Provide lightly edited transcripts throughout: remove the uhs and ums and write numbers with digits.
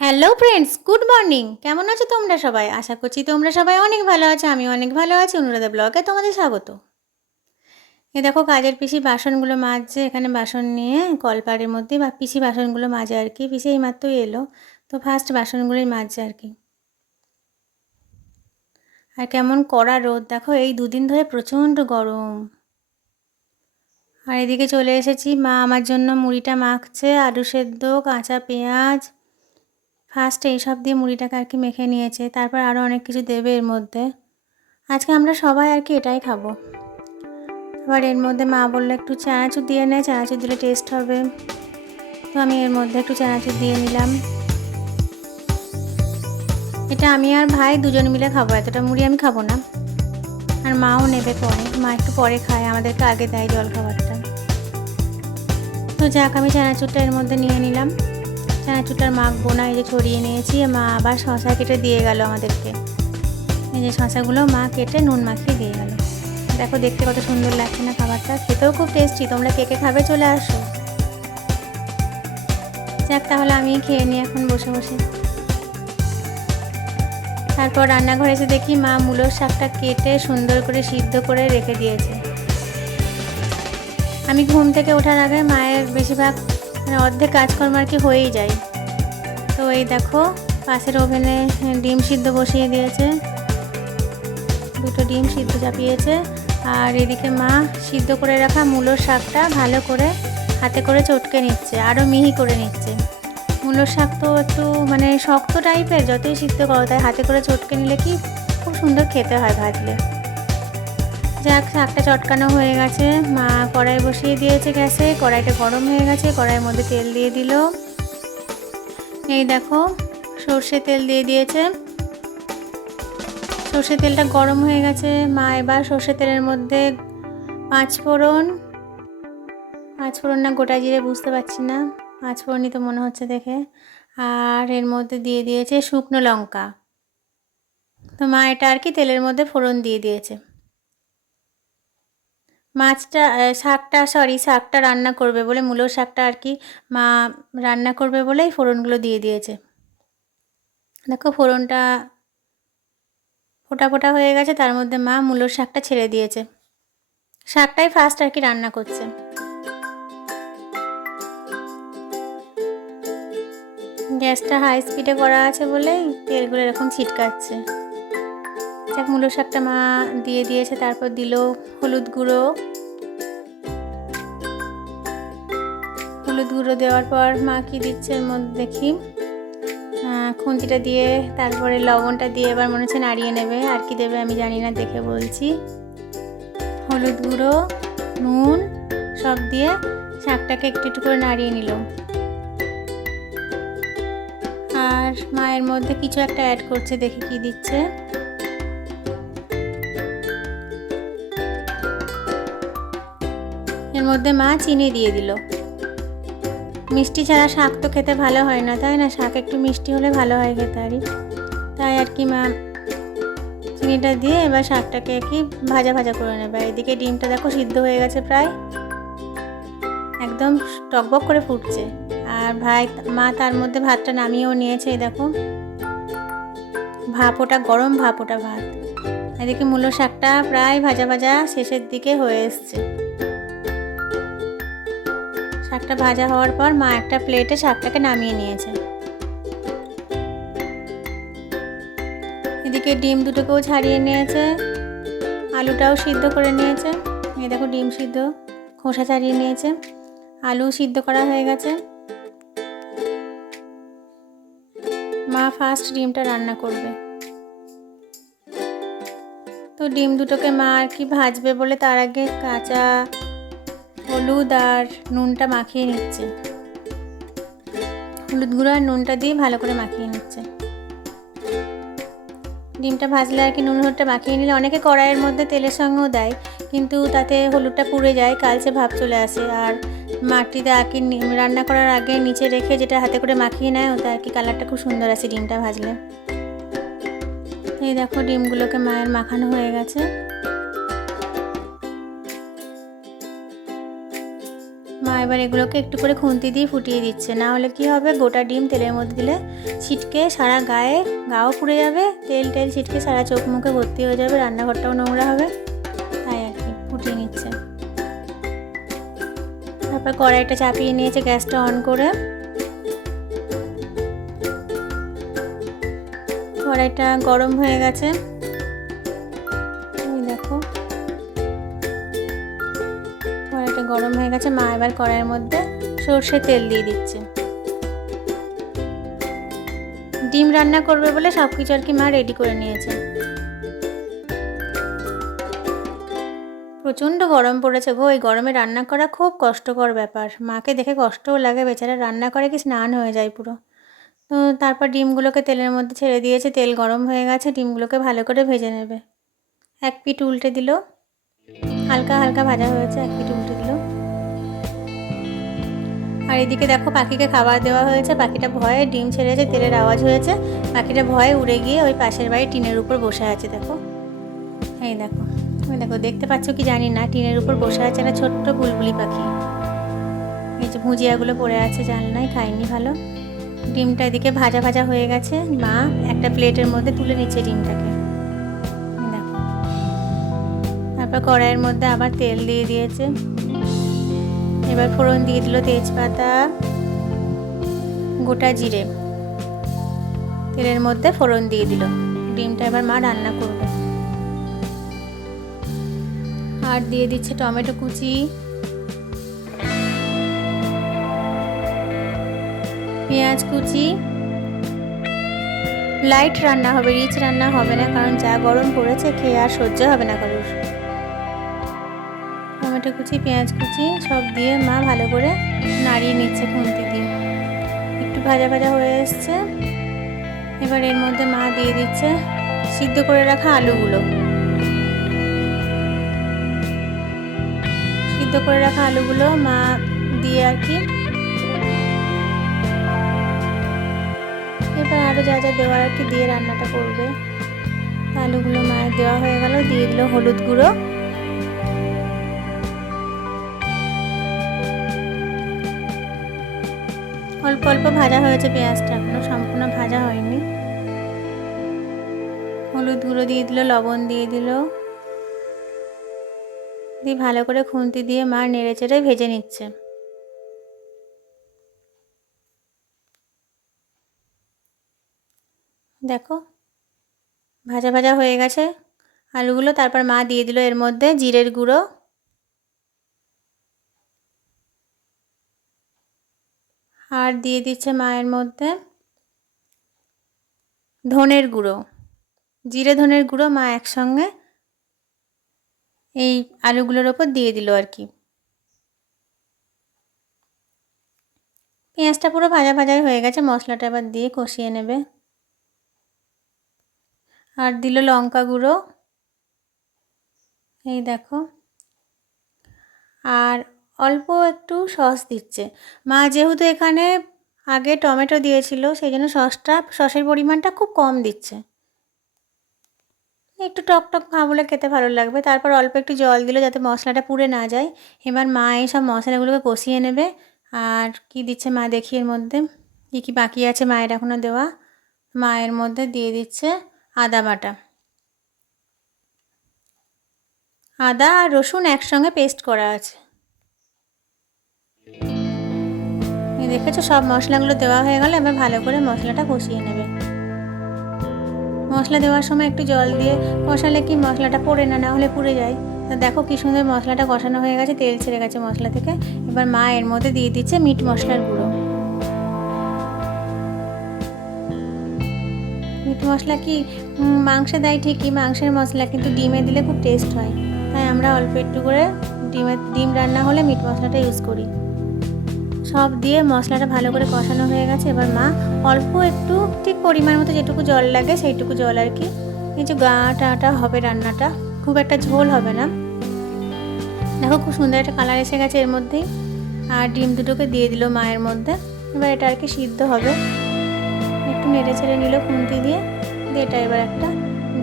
Hello friends, good morning. কেমন আছো তোমরা সবাই? আশা করছি তোমরা সবাই অনেক ভালো আছো। আমি অনেক ভালো আছি। অনুরাধা ব্লগে তোমাদের স্বাগত। এ দেখো কাজের পিসি বাসনগুলো মাজছে। এখানে বাসন নিয়ে কলপাড়ের মধ্যে বা পিসি বাসনগুলো মাজে আর কি। পিসি এইমাত্রই এলো, তো ফার্স্ট বাসনগুলোই মাজছে আর কি। আর কেমন কড়া রোদ দেখো, এই দুদিন ধরে প্রচণ্ড গরম। আর এদিকে চলে এসেছি, মা আমার জন্য মুড়িটা মাখছে, আলু সেদ্ধ, কাঁচা পেঁয়াজ। ফার্স্ট এইসব দিয়ে মুড়িটাকে আর কি মেখে নিয়েছে, তারপর আরও অনেক কিছু দেবে এর মধ্যে। আজকে আমরা সবাই আর কি এটাই খাবো। আবার এর মধ্যে মা বললো একটু চানাচুর দিয়ে নে, চানাচুর দিলে টেস্ট হবে। তো আমি এর মধ্যে একটু চানাচুর দিয়ে নিলাম। এটা আমি আর ভাই দুজন মিলে খাবো, এতটা মুড়ি আমি খাবো না। আর মাও নেবে পরে, মা একটু পরে খায়, আমাদেরকে আগে দেয় জল খাবারটা। তো যাক, আমি চানাচুরটা এর মধ্যে নিয়ে নিলাম। চানাচুরটার মাখবো না, এই যে ছড়িয়ে নিয়েছি। মা আবার শশা কেটে দিয়ে গেল আমাদেরকে। এই যে শশাগুলো মা কেটে নুন মাখিয়ে দিয়ে গেল। দেখো দেখতে কত সুন্দর লাগছে না খাবারটা, খেতেও খুব টেস্টি। তোমরা কে কে খাবে চলে আসো। যাক, তাহলে আমি খেয়ে নিই এখন বসে বসে। তারপর রান্নাঘরে এসে দেখি মা মূলোর শাকটা কেটে সুন্দর করে সিদ্ধ করে রেখে দিয়েছে। আমি ঘুম থেকে ওঠার আগে মায়ের বেশিরভাগ অর্ধেক কাজকর্ম আর কি হয়েই যায়। তো এই দেখো পাশের ওভেনে ডিম সিদ্ধ বসিয়ে দিয়েছে, দুটো ডিম সিদ্ধ চাপিয়েছে। আর এদিকে মা সিদ্ধ করে রাখা মূলোর শাকটা ভালো করে হাতে করে চটকে নিচ্ছে, আরও মিহি করে নিচ্ছে। মূলোর শাক তো একটু মানে শক্ত টাইপের, যতই সিদ্ধ করো তাই হাতে করে চটকে নিলে কি খুব সুন্দর খেতে হয় ভাজলে। যাক, শাকটা চটকানো হয়ে গেছে। মা কড়াই বসিয়ে দিয়েছে গ্যাসে, কড়াইটা গরম হয়ে গেছে। কড়াইয়ের মধ্যে তেল দিয়ে দিল। এই দেখো সর্ষে তেল দিয়ে দিয়েছে। সর্ষে তেলটা গরম হয়ে গেছে। মা এবার সর্ষে তেলের মধ্যে পাঁচফোড়ন না গোটা জিরে বুঝতে পারছি না, পাঁচফোড়নই তো মনে হচ্ছে দেখে। আর এর মধ্যে দিয়ে দিয়েছে শুকনো লঙ্কা। তো মা এটা আর কি তেলের মধ্যে ফোড়ন দিয়ে দিয়েছে। শাকটা রান্না করবে বলে, মূলোর শাকটা আর কি মা রান্না করবে বলেই ফোড়নগুলো দিয়ে দিয়েছে। দেখো ফোড়নটা ফোটা ফোটা হয়ে গেছে, তার মধ্যে মা মূলোর শাকটা ছেড়ে দিয়েছে। শাকটাই ফার্স্ট আর কি রান্না করছে। গ্যাসটা হাই স্পিডে করা আছে বলেই তেলগুলো এরকম ছিটকাচ্ছে। যাক, মূলোর শাকটা মা দিয়ে দিয়েছে। তারপর দিল হলুদ গুঁড়ো। হলুদ গুঁড়ো দেওয়ার পর মা কি দিচ্ছে এর মধ্যে দেখি, খুন্তিটা দিয়ে তারপরে লবণটা দিয়ে এবার মনে হচ্ছে নাড়িয়ে নেবে। আর কি দেবে আমি জানি না, দেখে বলছি। হলুদ গুঁড়ো, নুন সব দিয়ে শাকটাকে একটু একটু করে নাড়িয়ে নিল। আর মায়ের মধ্যে কিছু একটা অ্যাড করছে, দেখি কি দিচ্ছে। এর মধ্যে মা চিনি দিয়ে দিল। মিষ্টি ছাড়া শাক তো খেতে ভালো হয় না, তাই না? শাক একটু মিষ্টি হলে ভালো হয় খেতে। তাই আর কি মা চিনিটা দিয়ে এবার শাকটাকে কি ভাজা ভাজা করে নেবে। এদিকে ডিমটা দেখো সিদ্ধ হয়ে গেছে প্রায়, একদম টকবক করে ফুটছে। আর মা তার মধ্যে ভাতটা নামিয়েও নিয়েছে। এই দেখো গরম ভাত। এদিকে মূলো শাকটা প্রায় ভাজা ভাজা শেষের দিকে হয়ে এসছে। শাকটা ভাজা হওয়ার পর মা একটা প্লেটে শাকটাকে নামিয়ে নিয়েছে। এদিকে ডিম দুটোকেও ছাড়িয়ে নিয়েছে, আলুটাও সিদ্ধ করে নিয়েছে। এই দেখো ডিম সিদ্ধ, খোসা ছাড়িয়ে নিয়েছে। আলু সিদ্ধ করা হয়ে গেছে। মা ফার্স্ট ডিমটা রান্না করবে। তো ডিম দুটোকে মা আর কি ভাজবে বলে তার আগে কাঁচা হলুদ আর নুনটা মাখিয়ে নিচ্ছে। হলুদ গুঁড়ো আর নুনটা দিয়ে ভালো করে মাখিয়ে নিচ্ছে। ডিমটা ভাজলে আর কি নুন হলুদটা মাখিয়ে নিলে, অনেকে কড়াইয়ের মধ্যে তেলের সঙ্গেও দেয়, কিন্তু তাতে হলুদটা পুড়ে যায়, কালচে ভাব চলে আসে। আর মাটিতে আর কি রান্না করার আগে নিচে রেখে যেটা হাতে করে মাখিয়ে নেয়, ওটা আর কি কালারটা খুব সুন্দর আসে ডিমটা ভাজলে। এই দেখো ডিমগুলোকে মায়ের মাখানো হয়ে গেছে। মা এবার এগুলোকে একটু করে খুন্তি দিয়ে ফুটিয়ে দিচ্ছে, না হলে কি হবে গোটা ডিম তেলের মধ্যে দিলে ছিটকে সারা গাও পুড়ে যাবে, তেল ছিটকে সারা চোখ মুখে ভর্তি হয়ে যাবে, রান্নাঘরটাও নোংরা হবে, তাই আর কি ফুটিয়ে নিচ্ছে। তারপর কড়াইটা চাপিয়ে নিয়েছে গ্যাসটা অন করে। কড়াইটা গরম হয়ে গেছে, দেখো কড়াইটা গরম হয়ে গেছে। মা এবার কড়াইয়ের মধ্যে সর্ষে তেল দিয়ে দিচ্ছে। ডিম রান্না করবে বলে সব কিছু আর কি মা রেডি করে নিয়েছে। প্রচণ্ড গরম পড়েছে গো, এই গরমে রান্না করা খুব কষ্টকর ব্যাপার। মাকে দেখে কষ্টও লাগে, বেচারা রান্না করে কি স্নান হয়ে যায় পুরো। তো তারপর ডিমগুলোকে তেলের মধ্যে ছেড়ে দিয়েছে, তেল গরম হয়ে গেছে, ডিমগুলোকে ভালো করে ভেজে নেবে। এক পিঠ উল্টে দিল, হালকা হালকা ভাজা হয়েছে, এক পিঠ উল্টে দিল। আর এদিকে দেখো পাখিকে খাবার দেওয়া হয়েছে, পাখিটা ভয়ে ডিম ছেড়েছে, তেলের আওয়াজ হয়েছে, পাখিটা ভয়ে উড়ে গিয়ে ওই পাশের বাড়ি টিনের উপর বসে আছে। দেখো এই দেখো, ওই দেখো দেখতে পাচ্ছ কি জানি না, টিনের উপর বসে আছে একটা ছোট্ট বুলবুলি পাখি। এই যে ভুজিয়াগুলো পড়ে আছে জানলায়, খাইনি ভালো। ডিমটা এদিকে ভাজা ভাজা হয়ে গেছে, মা একটা প্লেটের মধ্যে তুলে নিচ্ছে ডিমটাকে। দেখো তারপর কড়াইয়ের মধ্যে আবার তেল দিয়ে দিয়েছে, এবার ফোড়ন দিয়ে দিল তেজপাতা, গোটা জিরে, তেলের মধ্যে ফোড়ন দিয়ে দিল। ডিমটা এবার মা রান্না করবে। আর দিয়ে দিচ্ছে টমেটো কুচি, পেঁয়াজ কুচি। লাইট রান্না হবে, রিচ রান্না হবে না, কারণ যা গরম পড়েছে খেয়ে আর সহ্য হবে না কারোর। টমেটো কুচি, পেঁয়াজ কুচি সব দিয়ে মা ভালো করে নাড়িয়ে নিচ্ছে খুন্তি দিয়ে। একটু ভাজা ভাজা হয়ে এসছে, এবার এর মধ্যে মা দিয়ে দিচ্ছে সিদ্ধ করে রাখা আলুগুলো। সিদ্ধ করে রাখা আলুগুলো মা দিয়ে আর কি এবার আরও যা যা দেওয়ার আর কি দিয়ে রান্নাটা করবে। আলুগুলো মায়ের দেওয়া হয়ে গেল, দিয়ে দিল হলুদ গুঁড়ো, অল্প অল্প ভাজা হয়েছে পেঁয়াজটা, এখনো সম্পূর্ণ ভাজা হয়নি। হলুদ গুঁড়ো দিয়ে দিল, লবণ দিয়ে দিল, দিয়ে ভালো করে খুন্তি দিয়ে মা নেড়ে চেড়ে ভেজে নিচ্ছে। দেখো ভাজা ভাজা হয়ে গেছে আলুগুলো। তারপর মা দিয়ে দিল এর মধ্যে জিরের গুঁড়ো, আর দিয়ে দিচ্ছে মায়ের মধ্যে ধনের গুঁড়ো, জিরে ধনের গুঁড়ো মা একসঙ্গে এই আলুগুলোর ওপর দিয়ে দিল আর কি। পেঁয়াজটা পুরো ভাজা ভাজাই হয়ে গেছে, মশলাটা এবার দিয়ে কষিয়ে নেবে। আর দিল লঙ্কা গুঁড়ো, এই দেখো, আর অল্প একটু সস দিচ্ছে মা, যেহেতু এখানে আগে টমেটো দিয়েছিল সেই জন্য সসের পরিমাণটা খুব কম দিচ্ছে। একটু টক টক বলে খেতে ভালো লাগবে। তারপর অল্প একটু জল দিল যাতে মশলাটা পুড়ে না যায়। এবার মা এই সব মশলাগুলোকে কষিয়ে নেবে। আর কি দিচ্ছে মা দেখি এর মধ্যে কী কী বাকি আছে মায়ের এখনও দেওয়া। মায়ের মধ্যে দিয়ে দিচ্ছে আদা বাটা, আদা আর রসুন একসঙ্গে পেস্ট করা আছে। দেখেছো সব মশলাগুলো দেওয়া হয়ে গেল, এবার ভালো করে মশলাটা কষিয়ে নেবে। মশলা দেওয়ার সময় একটু জল দিয়ে কষালে কি মশলাটা পড়ে না, না হলে পুড়ে যায়। তো দেখো কি সুন্দর মশলাটা কষানো হয়ে গেছে, তেল ছেড়ে গেছে মশলা থেকে। এবার মা এর মধ্যে দিয়ে দিচ্ছে মিট মশলার গুঁড়ো। মিট মশলা কি মাংসে দেয় ঠিকই, মাংসের মশলা, কিন্তু ডিমে দিলে খুব টেস্ট হয়, তাই আমরা অল্প একটু করে ডিম রান্না হলে মিট মশলাটা ইউজ করি। সব দিয়ে মশলাটা ভালো করে কষানো হয়ে গেছে। এবার মা অল্প একটু ঠিক পরিমাণ মতো যেটুকু জল লাগে সেইটুকু জল আর কি, কিছু গাঁটা হবে রান্নাটা, খুব একটা ঝোল হবে না। দেখো খুব সুন্দর একটা কালার এসে গেছে এর মধ্যেই। আর ডিম দুটোকে দিয়ে দিল মায়ের মধ্যে। এবার এটা আর কি সিদ্ধ হবে, একটু নেড়ে ছেড়ে নিল খুন্তি দিয়ে। এটা এবার একটা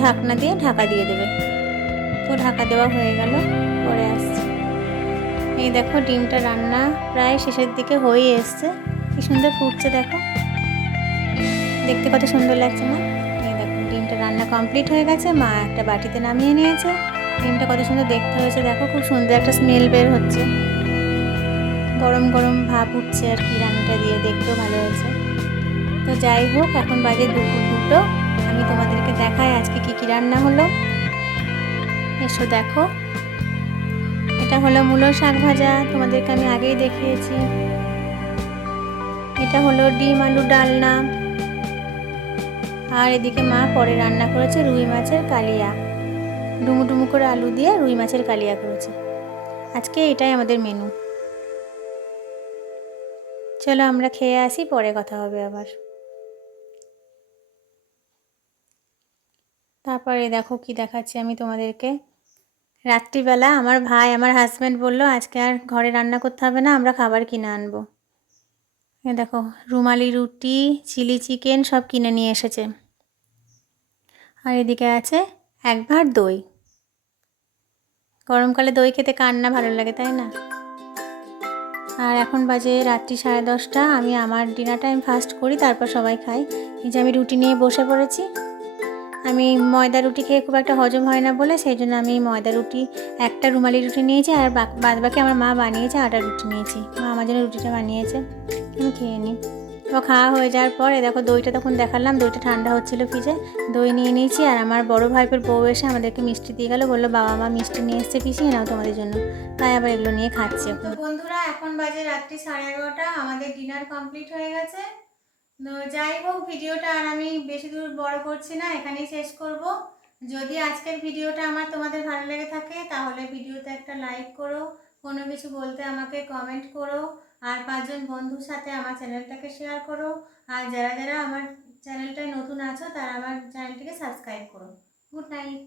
ঢাকনা দিয়ে ঢাকা দিয়ে দেবে। তো ঢাকা দেওয়া হয়ে গেল, পরে আসছে। এই দেখো ডিমটা রান্না প্রায় শেষের দিকে হয়ে এসছে। কি সুন্দর ফুটছে দেখো, দেখতে কত সুন্দর লাগছে না? এই দেখো ডিমটা রান্না কমপ্লিট হয়ে গেছে, মা একটা বাটিতে নামিয়ে নিয়েছে। ডিমটা কত সুন্দর দেখতে হয়েছে দেখো, খুব সুন্দর একটা স্মেল বের হচ্ছে, গরম গরম ভাব উঠছে আর কি, রান্নাটা দিয়ে দেখতেও ভালো হয়েছে। তো যাই হোক, এখন বাজে দুপুর 2টো। আমি তোমাদেরকে দেখাই আজকে কি কি রান্না হলো। এসো দেখো, এটা হলো মূলো শাক ভাজা, তোমাদেরকে আমি আগেই দেখিয়েছি। এটা হলো ডিম আলু ডালনা। আর এদিকে মা পরে রান্না করেছে রুই মাছের কালিয়া, ডুমু ডুমু করে আলু দিয়ে রুই মাছের কালিয়া করেছে। আজকে এটাই আমাদের মেনু। চলো আমরা খেয়ে আসি, পরে কথা হবে আবার। তারপরে দেখো কি দেখাচ্ছি আমি তোমাদেরকে। রাত্রিবেলা আমার ভাই, আমার হাজব্যান্ড বললো আজকে আর ঘরে রান্না করতে হবে না, আমরা খাবার কিনে আনবো। এ দেখো রুমালি রুটি, চিলি চিকেন সব কিনে নিয়ে এসেছে। আর এদিকে আছে 1 ভাঁড় দই। গরমকালে দই খেতে কার না ভালো লাগে, তাই না? আর এখন বাজে রাত্রি 10:30। আমি আমার ডিনার টাইম ফাস্ট করি, তারপর সবাই খাই। এই যে আমি রুটি নিয়ে বসে পড়েছি। আমি ময়দা রুটি খেয়ে খুব একটা হজম হয় না বলে সেই জন্য আমি ময়দা রুটি, একটা রুমালি রুটি নিয়েছি, আর বাদ বাকি আমার মা বানিয়েছে আটা রুটি নিয়েছি। মা আমার জন্য রুটিটা বানিয়েছে, আমি খেয়ে নিই। তো খাওয়া হয়ে যাওয়ার পর দেখো দইটা তখন দেখালাম, দইটা ঠান্ডা হচ্ছিলো ফ্রিজে, দই নিয়ে নিয়েছি। আর আমার বড় ভাইপের বউ এসে আমাদেরকে মিষ্টি দিয়ে গেলো, বললো বাবা মা মিষ্টি নিয়ে এসছে পিসি, নাও তোমাদের জন্য। তাই আবার এগুলো নিয়ে খাচ্ছি। তো বন্ধুরা এখন বাজে রাত্রি 11:30, আমাদের ডিনার কমপ্লিট হয়ে গেছে। তো যাই হোক, ভিডিওটা আর আমি বেশি দূর বড় করছি না, এখানেই শেষ করব। যদি আজকের ভিডিওটা আমার তোমাদের ভালো লেগে থাকে তাহলে ভিডিওতে একটা লাইক করো, কোনো কিছু বলতে আমাকে কমেন্ট করো, আর 5 জন বন্ধুর সাথে আমার চ্যানেলটাকে শেয়ার করো। আর যারা যারা আমার চ্যানেলটায় নতুন আছো তারা আমার চ্যানেলটিকে সাবস্ক্রাইব করো। Good night.